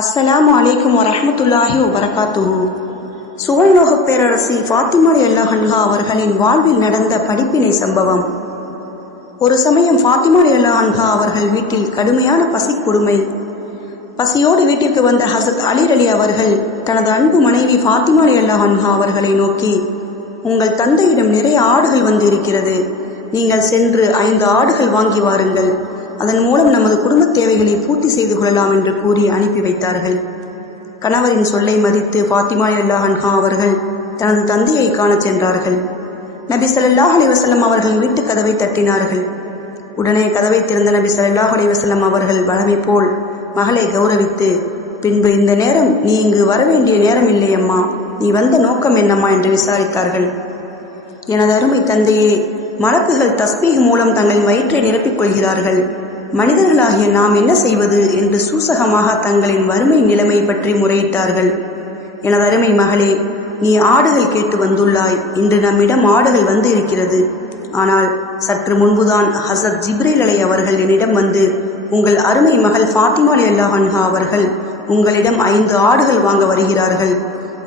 அஸ்ஸலாமு அலைக்கும் வரமத்துல்லாஹி வபரகாத்துரு சுவைலோக பேரரசி ஃபாத்திமா அல்லாஹன்ஹா அவர்களின் வாழ்வில் நடந்த படிப்பினை சம்பவம். ஒரு சமயம் ஃபாத்திமா அல்லாஹன்ஹா அவர்கள் வீட்டில் கடுமையான பசி கொடுமை. பசியோடு வீட்டிற்கு வந்த ஹசத் அலி அலி அவர்கள் தனது அன்பு மனைவி ஃபாத்திமா அல்லாஹன்ஹா அவர்களை நோக்கி உங்கள் தந்தையிடம் நிறைய ஆடுகள் வந்து இருக்கிறது. நீங்கள் சென்று ஐந்து ஆடுகள் வாங்கி வாருங்கள். அதன் மூலம் நமது குடும்ப தேவைகளை பூர்த்தி செய்து கொள்ளலாம் என்று கூறி அனுப்பி வைத்தார்கள். கணவரின் சொல்லை மதித்து ஃபாத்திமா அல்லாஹன்ஹா அவர்கள் தனது தந்தையை காணச் சென்றார்கள். நபி சல்லாஹ் அலிவசல்லம் அவர்கள் வீட்டு கதவை தட்டினார்கள். உடனே கதவை திறந்த நபி சல்லாஹ் அலிவசல்லம் அவர்கள் வழமை போல் மகளை கௌரவித்து பின்பு இந்த நேரம் நீ இங்கு வரவேண்டிய நேரம் இல்லை அம்மா. நீ வந்த நோக்கம் என்னம்மா? என்று விசாரித்தார்கள். எனது அருமை தந்தையே மலக்குகள் தஸ்பீக் மூலம் தங்கள் வயிற்றை நிரப்பிக் கொள்கிறார்கள். மனிதர்களாகிய நாம் என்ன செய்வது என்று சூசகமாக தங்களின் வறுமை நிலைமை பற்றி முறையிட்டார்கள். எனது அருமை மகளே நீ ஆடுகள் கேட்டு வந்துள்ளாய். இன்று நம்மிடம் ஆடுகள் வந்து இருக்கிறது. ஆனால் சற்று முன்புதான் ஹசத் ஜிப்ரேல் அலை அவர்கள் என்னிடம் வந்து உங்கள் அருமை மகள் ஃபாத்திமா அல்லாஹன்ஹா அவர்கள் உங்களிடம் ஐந்து ஆடுகள் வாங்க வருகிறார்கள்.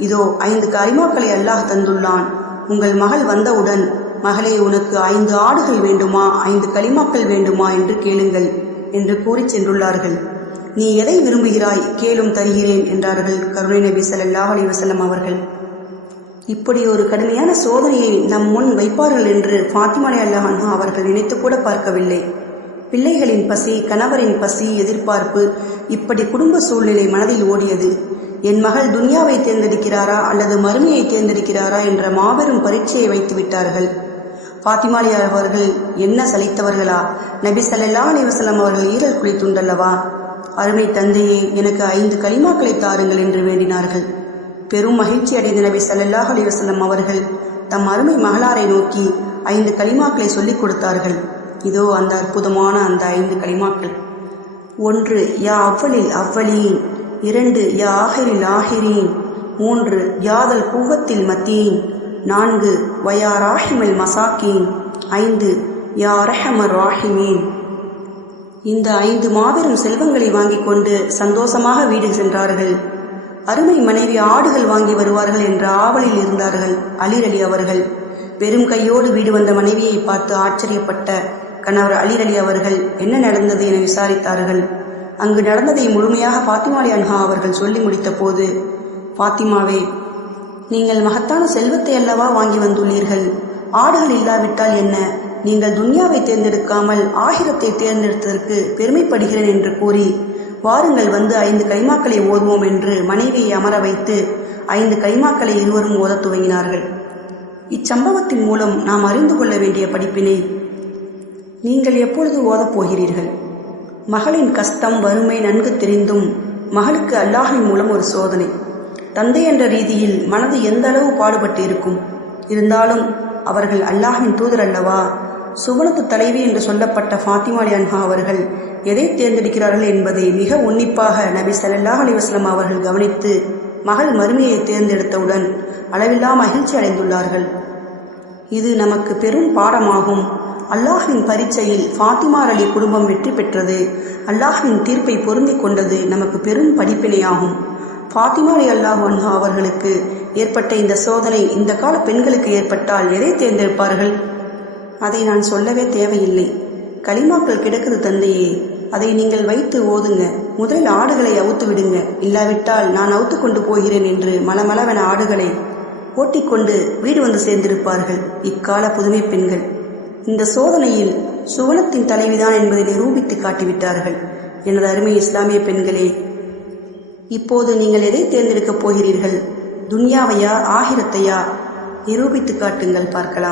இதோ ஐந்து கரிமாக்களை அல்லாஹ் தந்துள்ளான். உங்கள் மகள் வந்தவுடன் மகளே உனக்கு ஐந்து ஆடுகள் வேண்டுமா? ஐந்து களிமாக்கள் வேண்டுமா என்று கேளுங்கள் என்று கூறிச் சென்றுள்ளார்கள். நீ எதை விரும்புகிறாய்? கேளும் தருகிறேன் என்றார்கள் கருணை நபி சல்லாஹ் அலைஹி அவர்கள். இப்படி ஒரு கடுமையான சோதனையை நம் முன் வைப்பார்கள் என்று ஃபாத்திமா அல்லாஹன்ஹா அவர்கள் நினைத்து கூட பார்க்கவில்லை. பிள்ளைகளின் பசி கணவரின் பசி எதிர்பார்ப்பு இப்படி குடும்ப சூழ்நிலை மனதில் ஓடியது. என் மகள் துனியாவை தேர்ந்தெடுக்கிறாரா அல்லது மருமையை தேர்ந்தெடுக்கிறாரா என்ற மாபெரும் பரீட்சையை வைத்து விட்டார்கள். பாத்திமாலி அவர்கள் என்ன சலித்தவர்களா? நபி ஸல்லல்லாஹு அலிவசலம் அவர்கள் ஈரல் குளித்துண்டல்லவா அருமை தந்தையே எனக்கு ஐந்து கலிமாக்களை தாருங்கள் என்று வேண்டினார்கள். பெரும் மகிழ்ச்சி அடைந்த நபி சல்லல்லாஹ் அலிவசல்லம் அவர்கள் தம் அருமை மகளாரை நோக்கி ஐந்து கலிமாக்களை சொல்லிக் கொடுத்தார்கள். இதோ அந்த அற்புதமான அந்த ஐந்து கலிமாக்கள் ஒன்று யா அவ்வளில் அவ்வளீன் இரண்டு யா ஆஹிரில் ஆஹிரீன். மூன்று யாதல் கூவத்தில் மத்தீன். நான்கு வயா ராஹிமல் மசாக்கீன்? ஐந்து யா ரஹமர் ராஹிமீன்? இந்த ஐந்து மாபெரும் செல்வங்களை வாங்கிக் கொண்டு சந்தோஷமாக வீடு சென்றார்கள். அருமை மனைவி ஆடுகள் வாங்கி வருவார்கள் என்ற ஆவலில் இருந்தார்கள் அலிரலி அவர்கள். வெறும் கையோடு வீடு வந்த மனைவியை பார்த்து ஆச்சரியப்பட்ட கணவர் அலிரலி அவர்கள் என்ன நடந்தது? என விசாரித்தார்கள். அங்கு நடந்ததை முழுமையாக பாத்திமாலி அன்ஹா அவர்கள் சொல்லி முடித்த போது பாத்திமாவே நீங்கள் மகத்தான செல்வத்தை அல்லவா வாங்கி வந்துள்ளீர்கள்? ஆடுகள் இல்லாவிட்டால் என்ன? நீங்கள் துன்யாவை தேர்ந்தெடுக்காமல் ஆகிரத்தை தேர்ந்தெடுத்ததற்கு பெருமைப்படுகிறேன் என்று கூறி வாருங்கள் வந்து ஐந்து கைமாக்களை ஓதுவோம் என்று மனைவியை அமர வைத்து ஐந்து கைமாக்களை இருவரும் ஓதத் துவங்கினார்கள். இச்சம்பவத்தின் மூலம் நாம் அறிந்து கொள்ள வேண்டிய படிப்பினை நீங்கள் எப்பொழுது ஓதப் போகிறீர்கள்? மகளின் கஷ்டம் வறுமை நன்கு தெரிந்தும் மகளுக்கு அல்லாஹின் மூலம் ஒரு சோதனை. தந்தை என்ற ரீதியில் மனது எந்த அளவு பாடுபட்டு இருக்கும் இருந்தாலும் அவர்கள் அல்லாஹின் தூதர் அல்லவா சுவனத்து தலைவி என்று சொல்லப்பட்ட ஃபாத்திமா அன்ஹா அவர்கள் எதை தேர்ந்தெடுக்கிறார்கள் என்பதை மிக உன்னிப்பாக நபி சல்லாஹ் அலைஹி அவர்கள் கவனித்து மகள் மருமையை தேர்ந்தெடுத்தவுடன் அளவில்லா மகிழ்ச்சி அடைந்துள்ளார்கள். இது நமக்கு பெரும் பாடமாகும். அல்லாஹின் பரீட்சையில் ஃபாத்திமார் அலி குடும்பம் வெற்றி பெற்றது. அல்லாஹின் தீர்ப்பை பொருந்தி கொண்டது நமக்கு பெரும் படிப்பினையாகும். ஃபாத்திமா அலி அல்லாஹ் அவர்களுக்கு ஏற்பட்ட இந்த சோதனை இந்த கால பெண்களுக்கு ஏற்பட்டால் எதை தேர்ந்தெடுப்பார்கள்? அதை நான் சொல்லவே தேவையில்லை. களிமாக்கள் கிடக்குது தந்தையே அதை நீங்கள் வைத்து ஓதுங்க. முதலில் ஆடுகளை அவுத்து விடுங்க. இல்லாவிட்டால் நான் அவுத்து கொண்டு போகிறேன் என்று மலமளவென ஆடுகளை ஓட்டிக்கொண்டு வீடு வந்து சேர்ந்திருப்பார்கள். இக்கால புதுமை பெண்கள். இந்த சோதனையில் சுவனத்தின் தலைவிதான் என்பதை நிரூபித்து காட்டிவிட்டார்கள். எனது அருமை இஸ்லாமிய பெண்களே இப்போது நீங்கள் எதை தேர்ந்தெடுக்கப் போகிறீர்கள்? துன்யாவையா ஆகிரத்தையா? நிரூபித்து காட்டுங்கள் பார்க்கலாம்.